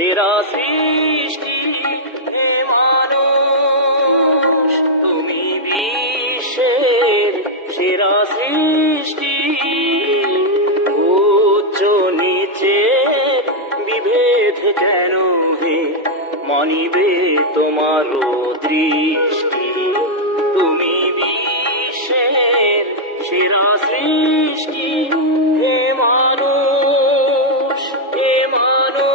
সেরা সৃষ্টি হে মানুষ, তুমি বিশ্বের সেরা সৃষ্টি। উচ্চ নিচে বিভেদ কেন হে, মানিবে তোমার দৃষ্টি। তুমি বিশ্বের সেরা সৃষ্টি হে মানুষ, হে মানুষ।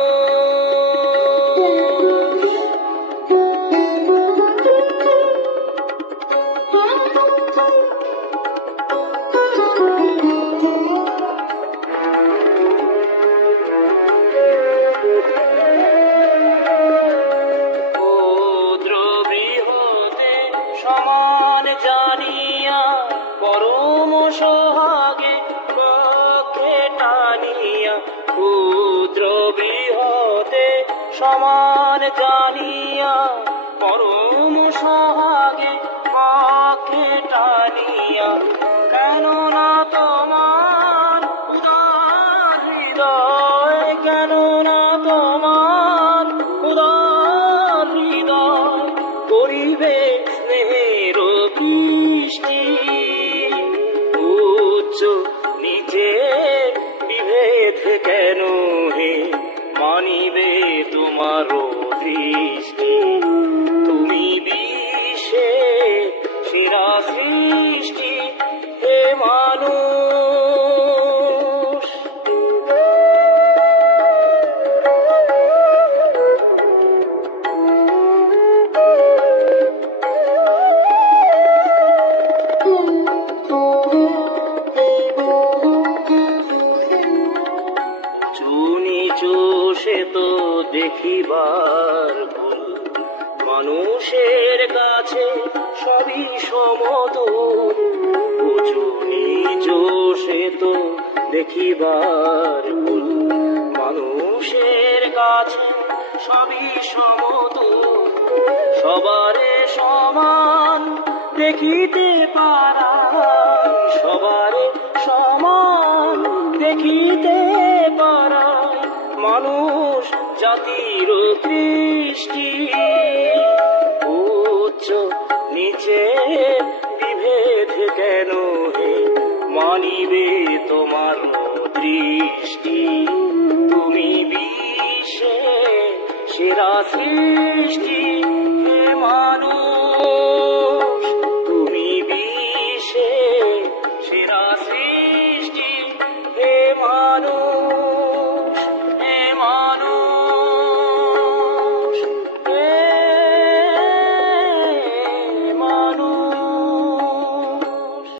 সমান জানিয়া পরম সোহাগে পক্ষে টানিয়া, ক্ষুদ্র বৃহতে সমান জানিয়া পরম সোহাগে পক্ষে টানিয়া। কেননা তোমার উদার হৃদয়, কেননা তোমার উদার হৃদয় করিবে স্নেহের বৃষ্টি। উচ্চ নিচে বিভেদ কেন হে, মানিবে তোমার দৃষ্টি। তুমি বিশ্বে সেরা সৃষ্টি হে মানুষ। সে তো দেখিবার ভুল, মানুষের কাছে সবই সমতুল। উঁচু নিচু সে তো দেখিবার ভুল, মানুষের কাছে সবই সমতুল। সবারে সমান দেখিতে পারা, সবারে সমান দেখিতে পারা মানুষ জাতির দৃষ্টি। উচ্চ নিচে বিভেদ কেন হে, মানিবে তোমার দৃষ্টি। তুমি বিশ্বে সেরা সৃষ্টি হে মানুষ।